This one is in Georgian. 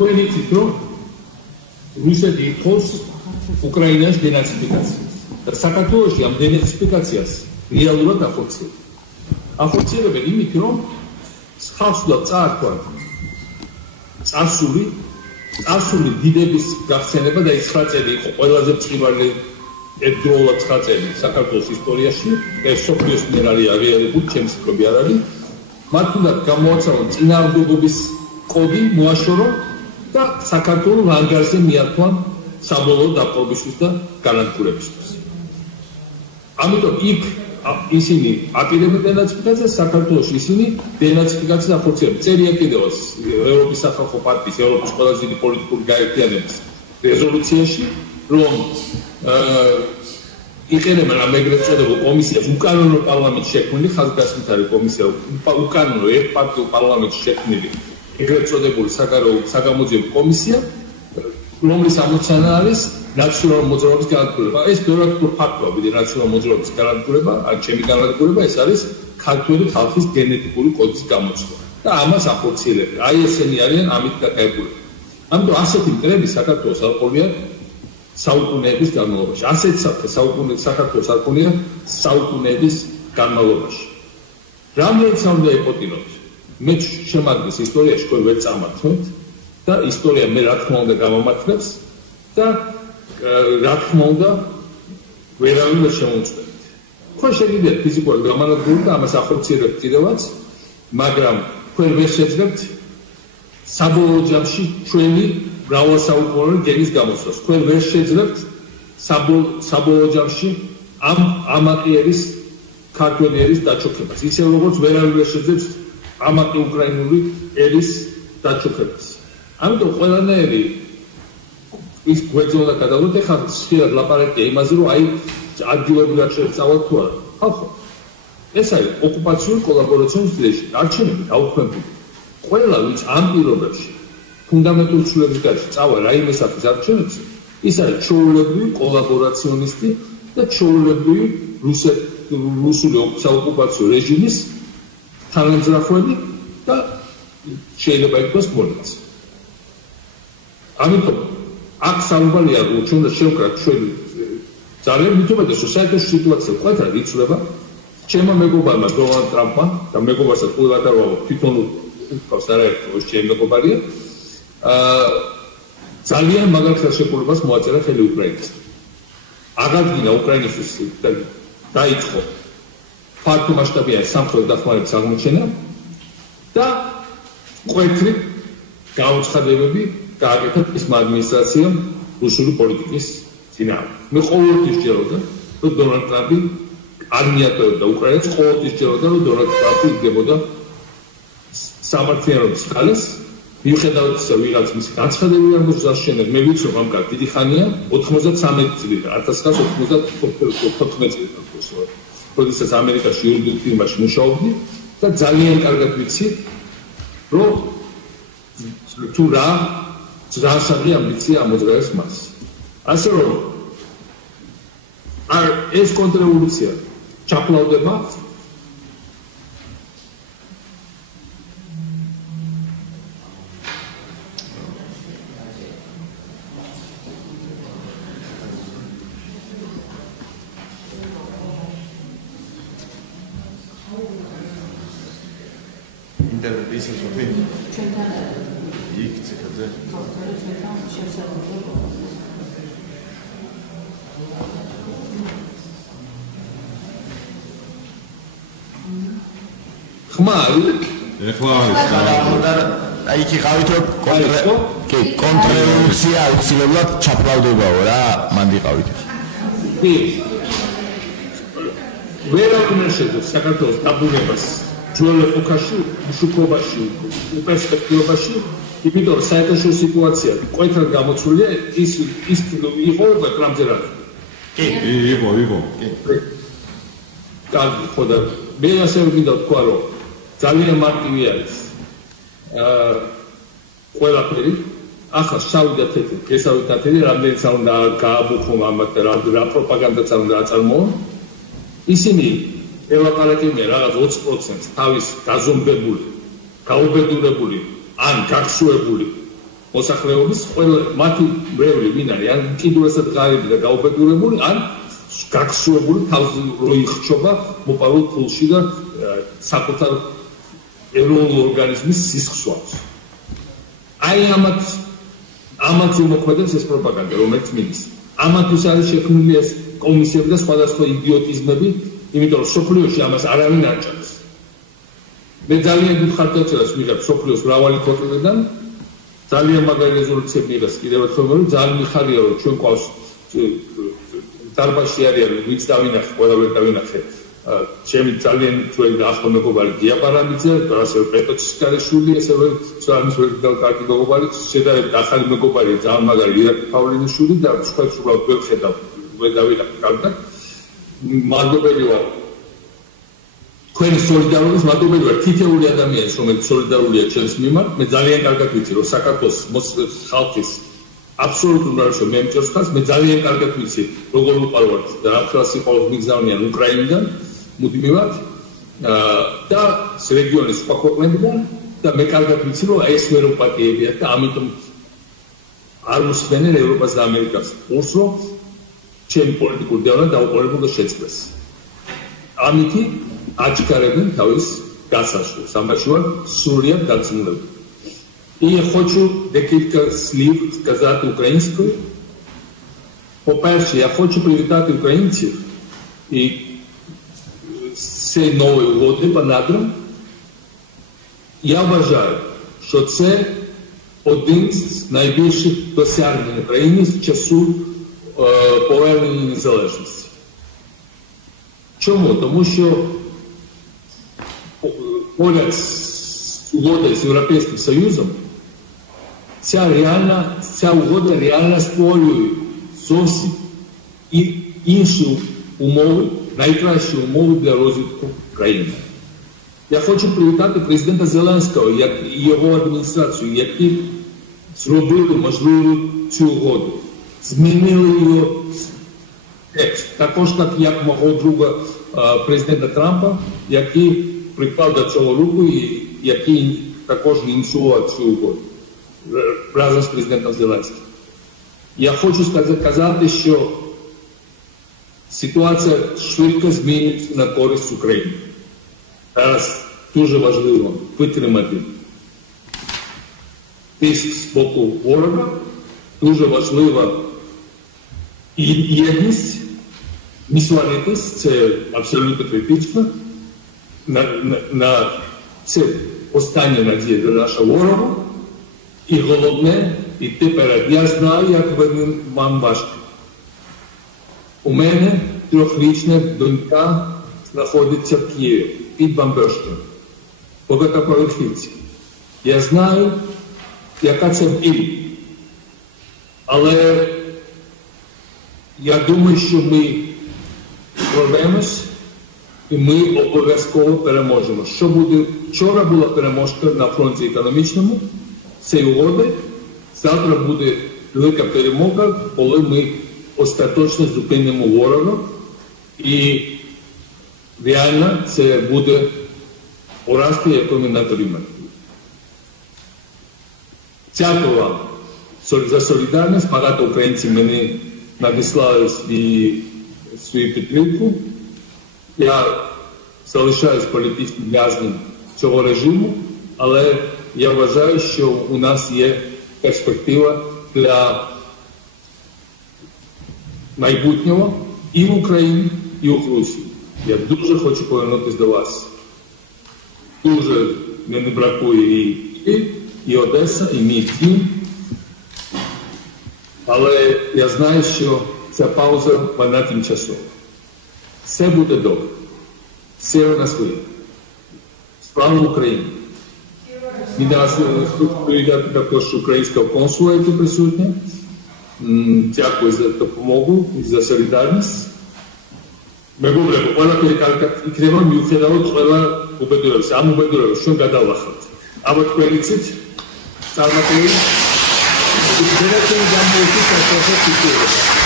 თქვენი თვითონ რუსეთი ითხოვს უკრაინას დენაციფიკაციას და საქართველოში ამ დენაციფიკაციას რეალურად ახორციელებენ იმით, რომ ხალხს უნდა წაართვა წარსული დიდების გახსენება და 9 წელი იყო ყველაზე მწვავე ერთდროულად 9 წელი საქართველოს ისტორიაში, ეს სოფიოს მიერ არის აღიარებული, ჩემს ფიქრობი არ არის. მათ უნდა გამოაცალონ წინააღმდეგობის კოდი, მოაშორონ და საქართველოს ანგარზე მიართვან საბოლოო დაპყრობისთვის და განადგურებისთვის. ამიტომ იქ ისინი აპირებენ დენაციფიკაციას, საქართველოში ისინი დენაციფიკაციას ახორციელებენ. წერია კიდევაც ევროპის სახალხო პარტიის, ევროპის ყველაზე დიდი პოლიტიკური გაერთიანების რეზოლუციაში, რომ იყენებენ ამ ეგრეთ წოდებულ კომისიას უკანონო პარლამენტში შექმნილი ხაზგასმითარი კომისია, უკანონო ერთპარტიულ პარლამენტში შექმნილი ეგრეთ წოდებული საგამოძიებო კომისია, რომლის ამოცანა არის ნაციონალური მოძრაობის განადგურება. ეს ბევრად ფაქტოა, ვიდრე ნაციონალური მოძრაობის განადგურება, ან ჩემი განადგურება, ეს არის ქართველი ხალხის გენეტიკური კოდის გამოცვლა და ამას ახორციელებენ. აი ესენი არიან ამით დაკავებული. ამიტომ ასეთი მტრები საქართველოს არ ყოლია საუკუნეების განმავლობაში. ასეთ საქართველოს არ ყოლია საუკუნეების განმავლობაში. რამდენიც უნდა იპოტინოთ, მე შემაგრის ისტორიაში თქვენ ვერ წამართვეთ და ისტორია მე რა თქმა უნდა გამომართლებს და რა თქმა უნდა ვერავინ ვერ შემოუწმენთ. თქვენ შეგიძლიათ ფიზიკურად გამანადგუროთ და ამას ახორციელებთ კიდევაც, მაგრამ თქვენ ვერ შეძლებთ საბოლოო ჯამში ჩვენი მრავალსაუკუნოვანი გენის გამოსვლას. თქვენ ვერ შეძლებთ საბოლოო ჯამში ამ ამაყი ერის ქართველი ერის დაჩოქებას. ისე როგორც ვერავინ ვერ შეძლებთ ამაყი უკრაინული ერის დაჩოქებას. ამიტომ ყველანაირი ის გვერდზე უნდა გადავდოთ, ეხლა ხშირად ლაპარაკია იმაზე, რომ აი ადგილობრივად შეწავალთ თუ არა. ხალხო, ეს არის ოკუპაციური კოლაბორაციის რეჟიმი, არჩევნები დაუქმებული. ყველა ვინც ამ პირობებში ფუნდამენტურ ცვლილებების გარშე წავა რაიმესათვის არჩევნებს, ის არის ჩვეულებრივი კოლაბორაციონისტი და ჩვეულებრივი რუსული საოკუპაციო რეჟიმის თანამძრახველი და შეიძლება ითქვას მონაწილე. ამიტომ აქ საუბარია, რომ ჩვენ უნდა შევკრათ ჩვენი ძალიან მithumetes საერთო სიტუაცია ყველგან იცვლება. ჩემმა მეგობარმა დონალდ ტრამპმა და მეგობარსაც ყველადარო თვითონ უკავს არაერთო ჩემი მეგობარია ძალიან მაგარ ხელშეკრულებას მოაწერა ხელი უკრაინას. აღადგინა უკრაინისთვის დაიწყო ფართო მასშტაბიანი სამხედრო დახმარების აღმოჩენა და მკვეთრი გაუცხადებები გააკეთა მისმა ადმინისტრაციამ რუსული პოლიტიკის წინააღმდეგ. მე ყოველთვის ვჯეროდა, რომ დონალდ ტრამპი არ მიატოვებდა უკრაინას, ყოველთვის ვჯეროდა, რომ დონალდ ტრამპი იდგებოდა სამართლიანობის ხალეს, მიუხედავად ისა, ვიღაც მისი განცხადებები არ მოსაშენებ, მე ვიცი, რომ ამ კაც დიდი ხანია, 93 წლიდან, 1994 წლიდან, როდესაც ამერიკაში იურიდიულ ფირმაში მუშაობდი და ძალიან კარგად ვიცი, რომ თუ რა ძრასადმი ამბიცია ამოძრავებს მას. ასე რომ ეს კონტრრევოლუცია ჩაკლავდება ინტერვიუში სოფი იქ ციხეზე ხმარი ეხლა აი კი ყავით რომ კონტრრევოლუცია აუცილებლად ჩაფლავდებაო რა მან ვიყავით კი ვერავინ შეძლებს საქართველოს დაბრუნებას ძველ ეპოქაში, მშუქობაში, პერსპექტივაში, იმიტომ რომ საერთაშორისო სიტუაცია მკვეთრად გამოწვულია, ის იყო ტრამპზერად. კი, იყო. კარგი, ხო და მე ასე ვმინდა თქვა, რომ ძალიან მარტივი არის. ყველაფერი, ახლა შავი და თეთრი, გესავით და თეთრი, რამდენიც არ უნდა გააბუხონ ამათ რა პროპაგანდაც არ უნდა აწარმოონ. ისინი ელაპარაკებიან რაღაც 20% თავის გაზომბებული, გაუბედურებული ან გახსოვებული მოსახლეობის ყველა მათი ბევრი ვინ არის ან კიდურესად ღარიბი და გაუბედურებული ან გაქცევებული თავს რო იხჩობა მოპარულ ფულში და საკუთარ ეროვნულ ორგანიზმის სისხლს. აი ამათ მოქმედებს ეს პროპაგანდა რომელიც მიდის. ამათვის არის შექმნილი ეს კომისიები და სხვადასხვა იდიოტიზმები, იმიტომ რომ სოფლიოში ამას არავინ არ ჭამს. მე ძალიან დიდ ხარჯაჭერას ვიღებ სოფლიოს მრავალი ქვეყნიდან, ძალიან მაგარი რეზოლუციები მიიღეს კიდევ ერთხელ, რომ ძალიან მიხარია რომ ჩვენ ყავს დარბაზში არიან, ვიც დავინახე, ყველაფერი დავინახე. ჩემი ძალიან ძველი და ახლო მეგობარი გია პარამიძე, ასე პეტოჩის ქალიშვილი, ასევე სამის ვერდალ კარგი მეგობარი, შედარებით ახალი მეგობარი, ძალიან მაგარი ირაკი პავლინიშვილი და სხვა უბრალოდ ვერ ხედავ, ვერ დავინახე კარგად. მადლობელი ვარ. თქვენი სოლიდარობის მადლობელი ვარ თითოეული ადამიანის, რომელიც სოლიდარულია ჩემს მიმართ. მე ძალიან კარგად ვიცი, რომ საქართველოს ხალხის აბსოლუტურ ნარჩენ მემჭერს ხას, მე ძალიან კარგად ვიცი, როგორ უყარვართ და რა ხელს სიყვარულს მიგზავნიან უკრაინიდან, მუდმივად და რეგიონის სხვა ქვეყნებიდან და მე კარგად ვიცი, რომ ეს ვერ უპატიებიათ და ამიტომ არ მოსხდენენ ევროპას და ამერიკას. ურს რომ ჩემი პოლიტიკური დევნა დაუყოვნებლად შეწყდეს. ამითი აჩქარებენ თავის გასაშლელს. Амбаში ვარ სრულიად დაწუნებული. И я хочу декілька слів сказати українською. По-перше, я хочу привітати українців і з цієї нової угоди по надрам. Я вважаю, що це один з найбільших досягнень України з часу повернення незалежності. Чому? Тому що поряд з угодою з Європейським Союзом ця угода реально створює зовсім інші умови, найкращі умови для розвитку країни. Я хочу привітати президента Зеленського і його адміністрацію, які зробили можливу цю угоду. Змінили її текст. Також так, як мого друга президента Трампа, який приклав до цього руку і який також ініціював цю угоду разом з президентом Зеленським. Я хочу сказати, що ситуація швидко зміниться на користь України. Зараз дуже важливо витримати тиск з боку ворога, дуже важлива єдність, не сваритись, це абсолютно критично. Це остання надія для нашого ворога. І головне, іти перед. Я знаю, як вам важко. У мене 3-річна донька знаходиться в Києві під бомбежкою, по багатоповерхівці. Я знаю, яка це біль. Але я думаю, що ми прорвемось і ми обов'язково переможемо. Що буде? Вчора була переможка на фронті економічному цієї угоди. Завтра буде велика перемога, коли ми остаточно зупинимо ворога. І реально це буде поразка, яку ми отримаємо. Дякую вам за солідарність. Багато українців мені надіслали свою підтримку. Я залишаюсь політичним в'язнем цього режиму, але я вважаю, що у нас є перспектива для майбутнього і в Україні, і в Грузії. Я дуже хочу повернутися до вас. Дуже мені бракує і Одеса, і мій дім. Але я знаю, що ця пауза, вона тимчасова. Все буде добре. Все на своє. Слава Україні! Привітати також українського консула, який присутній. Дякую за допомогу і за солідарність. მეგობრებო, ყველაფერი კარგად იქნება, მიუხედავად ყველა უბედურებას. ამ უბედურებას ჩვენ გადავახავთ. ამათ ყველიცით წარმატებული. ეს ძალიან გამოიწვია სასწავლო სიტუაცია.